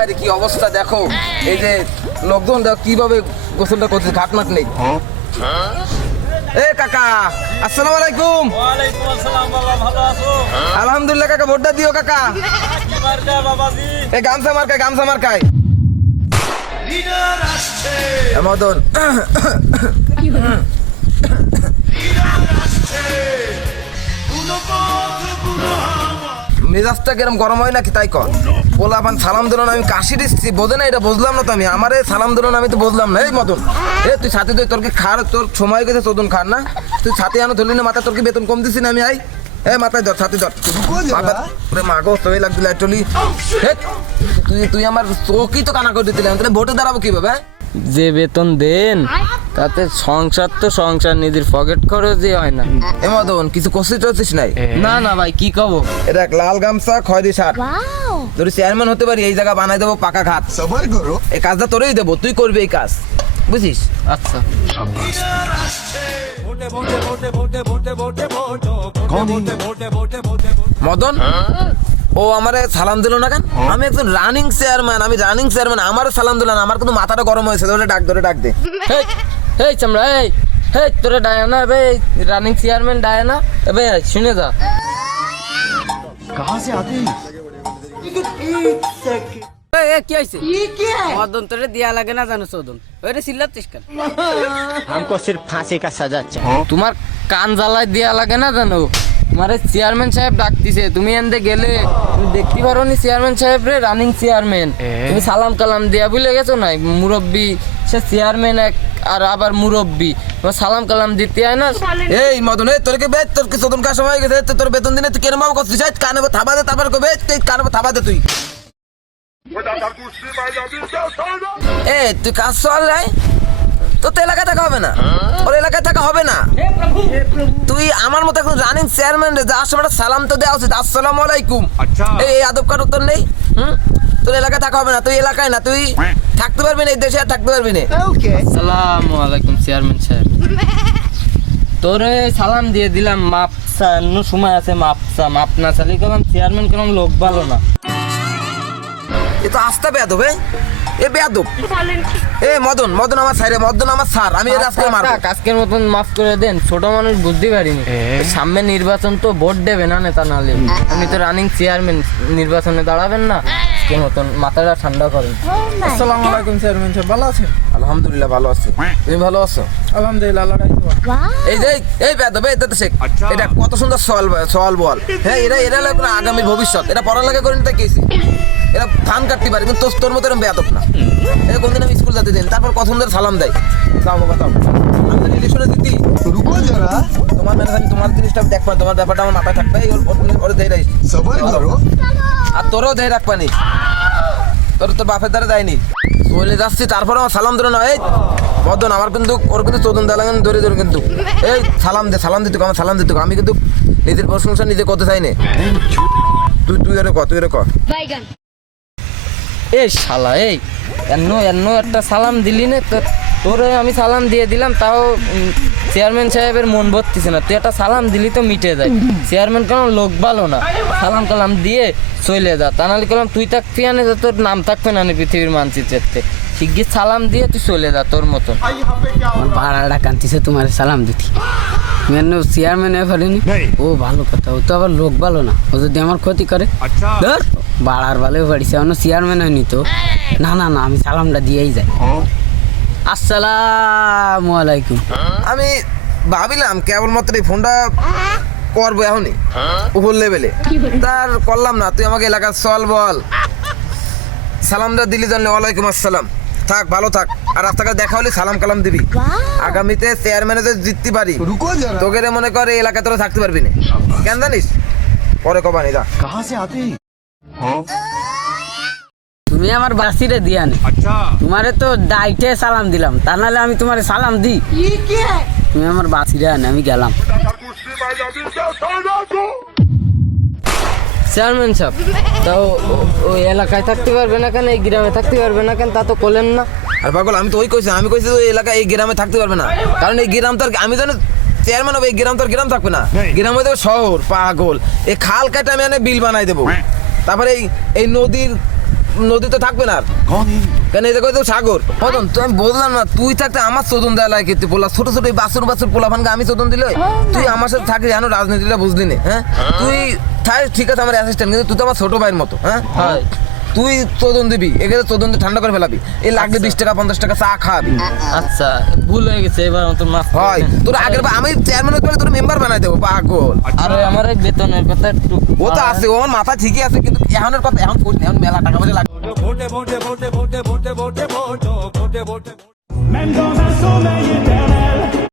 আরে কি অবস্থা দেখো, এই যে লোকজন দেখো কিভাবে গোসলটা করছে, ঘাটমাট নেই। এ কাকা, আসসালামু আলাইকুম। ওয়ালাইকুম আসসালাম বাবা, ভালো আছো? আলহামদুলিল্লাহ কাকা, ভোটটা দিও কাকা। কি মার্কা বাবাজি? এই গামছা মার্কায়, গামছা মার্কায়। লিডার আসছে, মদন মেজাজটা কিরম গরম হয় নাকি তাই কর। পোলাপান সালাম দিল না, আমি কাশি দিচ্ছি, বোঝে না এটা, বুঝলাম না তো আমি। আমারে সালাম দিল না, আমি তো বুঝলাম না। এই মদন, তুই সাথে তুই তোর কি খার, তোর সময় গেছে চোদন খার না, তুই সাথে আনো ধরলি না, মাথা তোর কি বেতন কম দিছি না আমি? আই মাথায় ধর, ছাতি ধর। মাগো সই লাগছিল অ্যাকচুয়ালি। তুই তুই আমার চোখই তো কানা করে দিতিলাম, তাহলে ভোটে দাঁড়াবো কিভাবে? যে বেতন দেন তাতে সংসার তো সংসার, নিজের পকেট খরচই হয় না। এ মদন, কিছু কষি টছিস নাই? না না ভাই, কি কব? এটা এক লাল গামছা, খয়েরি শার্ট। তোর চেয়ারম্যান হতে পারি, এই জায়গা বানাই দেবো পাকা ঘাট। সবার করো, এই কাজটা তোরেই দেবো, তুই করবি এই কাজ, বুঝিস? আচ্ছা, ভোটে ভোটে ভোটে ভোটে ভোটে ভোটে ভোটে ভোটে ভোটে ভোটে। মদন, ও আমারে সালাম দিল না কেন? আমি একজন রানিং চেয়ারম্যান, আমি রানিং চেয়ারম্যান, আমারও সালাম দিল না। আমার কিন্তু মাথাটা গরম হয়েছে, ধরে ডাক, ধরে ডাক দে। হেই হেই চামড়া, এই হেই তোরা ডায়না বে, রানিং চেয়ারম্যান ডায়না এবে, শুনে যা। কি হয়েছে? মদন তোরে দিয়া লাগে না জানো চোদন, ওরে চিল্লাচ্ছিস কেন? हमको सिर्फ फांसी का सजा चाहिए। তোমার কান জ্বালায় দিয়া লাগে না জানো? তোমারে চেয়ারম্যান সাহেব ডাকতিছে, তুমি এনতে গেলে তুমি দেখতে পারো নি চেয়ারম্যান সাহেব রে, রানিং চেয়ারম্যান। তুমি সালাম কালাম দিয়া ভুলে গেছো না? মুরব্বি সে চেয়ারম্যান এক, আর আবার মুরব্বি, তোমার সালাম কালাম দিতে হয় না? এই মদন, তোর কি বেদ, তোর কি চোদন কার সময় গেছে? তোর বেতন দিনে তুই কেন মামা করছিস? কানে থাবা দে, তারপর কবে কানে থাবা দে তুই। তুই কাজ চল রাই, তোর তো এলাকায় থাকা হবে না, ওর এলাকায় থাকা হবে না। তুই আমার মতো এখন রানিং চেয়ারম্যান রে, যার সময় সালাম তো দেওয়া উচিত, আসসালামু আলাইকুম। এই আদব কার উত্তর নেই। তোর এলাকায় থাকা হবে না, তুই এলাকায় না, তুই থাকতে পারবি না, এই দেশে আর থাকতে পারবি না। আসসালামু আলাইকুম চেয়ারম্যান সাহেব, তোরে সালাম দিয়ে দিলাম, মাপ চানো সময় আছে, মাপ না চালি করলাম, চেয়ারম্যান করলাম, লোক ভালো না। এ তো আস্থা বেয়াদব, এ বেয়াদব। মদন, মদন আমার স্যার, মদন আমার স্যার, আমি এর আজকে মারবো। আজকের মতন মাফ করে দেন, ছোট মানুষ বুঝতে পারিনি। সামনে নির্বাচন তো, ভোট দেবে না নেতা নালে, আপনি তো রানিং চেয়ারম্যান, নির্বাচনে দাঁড়াবেন না। আজকের মতন মাথাটা ঠান্ডা করেন। আসসালামু আলাইকুম চেয়ারম্যান সাহেব, ভালো আছেন? আলহামদুলিল্লাহ ভালো আছে, তুমি ভালো আছো? আলহামদুলিল্লাহ, আল্লাহ রাখছে। এই যে এই বেয়াদব, এটা শেখ, এটা কত সুন্দর সওয়াল বল। হ্যাঁ, এরা লাগবে আগামীর ভবিষ্যৎ, এটা পড়ালেখা করেন তাই কেছি, এরা ধান কাটতে পারে, কিন্তু তোর মতো এরকম বেয়াদব না। এই কোনদিন আমি স্কুল যেতে দিন, তারপর কত সুন্দর সালাম দেয়। যাও বাবা যাও, আমি রিলেশনে দিতি তোমার ম্যানেজ, আমি তোমার জিনিসটা দেখবা, তোমার ব্যাপারটা আমার মাথায় থাকবে। ওরে দেয় রাইস, আর তোরও দেয় রাখবানি, তোর বাপের দ্বারা দেয়নি, চলে যাচ্ছি তারপরে আমার সালাম ধরে না। এই মদন, আমার কিন্তু ওর কিন্তু চোদন দেওয়া লাগে, ধরে ধরে কিন্তু এই সালাম দিত, আমার সালাম দিত, আমি কিন্তু নিজের প্রশংসা নিজে করতে চাই না। তুই এর কর, তুই এর কর। এই শালা, এই এন্ন একটা সালাম দিলি না, তোরে আমি সালাম দিয়ে দিলাম, তাও চেয়ারম্যান সাহেবের মন ভরতিছে না। তুই একটা সালাম দিলি তো মিটে যায়, চেয়ারম্যান কেন লোক ভালো না, সালাম কালাম দিয়ে চলে যা, তা নাহলে করলাম তুই থাকবি আনে, তোর নাম থাকবে না পৃথিবীর মানচিত্রে। শিগগির সালাম দিয়ে তুই চলে যা তোর মতন। পাড়াটা কান্তিছে তোমার সালাম দিতি, চেয়ারম্যান পারিনি। ও ভালো কথা, ও তো আবার লোক ভালো না, ও যদি আমার ক্ষতি করে ধর বাড়ার ভালো পারিছে, অন্য চেয়ারম্যান হয়নি তো। না না না, আমি সালামটা দিয়েই যাই। আসসালামু আলাইকুম। আমি ভাবিলাম কেবলমাত্র এই ফোনটা করবো এখনই উপর লেভেলে, তার করলাম না। তুই আমাকে এলাকার চল বল, সালামটা দিলি জানলে, ওয়ালাইকুম আসসালাম, থাক ভালো থাক, আর রাস্তাঘাট দেখা হলে সালাম কালাম দিবি। আগামীতে চেয়ারম্যানে যদি জিততে পারি, তোকে মনে করে এই এলাকায় তোরা থাকতে পারবি না, কেন জানিস? পরে কবানি যা। তুমি আমার বাসিরে দিয়া নে, তোমারে তো ডাইটে সালাম দিলাম, তা নাহলে আমি তোমারে সালাম দিই? তুমি আমার বাসিরে আনে, আমি গেলাম। চেয়ারম্যান সাহেব, তা ওই এলাকায় থাকতে পারবে না কেন, এই গ্রামে থাকতে পারবে না কেন, তা তো করলেন না। আর পাগল, আমি তো আমি কইছি ওই এলাকায়, এই গ্রামে থাকতে পারবে না, কারণ এই গ্রাম তো আমি জানি চেয়ারম্যান হবে, এই গ্রাম তো আর গ্রাম থাকবে না, গ্রাম হয়ে যাবে শহর। পাগল, এই খাল কাটে আমি বিল বানাই দেবো, তারপরে এই নদীর নদীতে থাকবে না আর। কেন এই দেখো তো সাগর মদন, তুই আমি বললাম না তুই থাকতে আমার চোদন দেওয়া লাগে কিন্তু বললাম ছোট ছোট এই বাসুর পোলা ভানকে আমি চোদন দিলে তুই আমার সাথে থাকবি জানো রাজনীতিটা বুঝলি না। হ্যাঁ তুই থাক ঠিক আছে আমার অ্যাসিস্ট্যান্ট, কিন্তু তুই তো আমার ছোট ভাইয়ের মতো। হ্যাঁ হয় তুই চোদন দিবি, এখানে চোদন দিয়ে ঠান্ডা করে ফেলাবি, এই লাগলে 20 টাকা 50 টাকা চা খাওয়াবি। আচ্ছা ভুল হয়ে গেছে, এবার মতো মাফ করে হয় দেন। তোর আগের আমি চেয়ারম্যান হতে পারে তোর মেম্বার বানাই দেবো পাগল। আর ওই আমার এই বেতনের কথা একটু ও তো আছে, ও আমার মাথা ঠিকই আছে, কিন্তু এখনের কথা এখন করিস না, এখন মেলা টাকা পয়সা লাগবে। vote vote vote vote vote vote vote vote vote vote vote Mendoza, so may you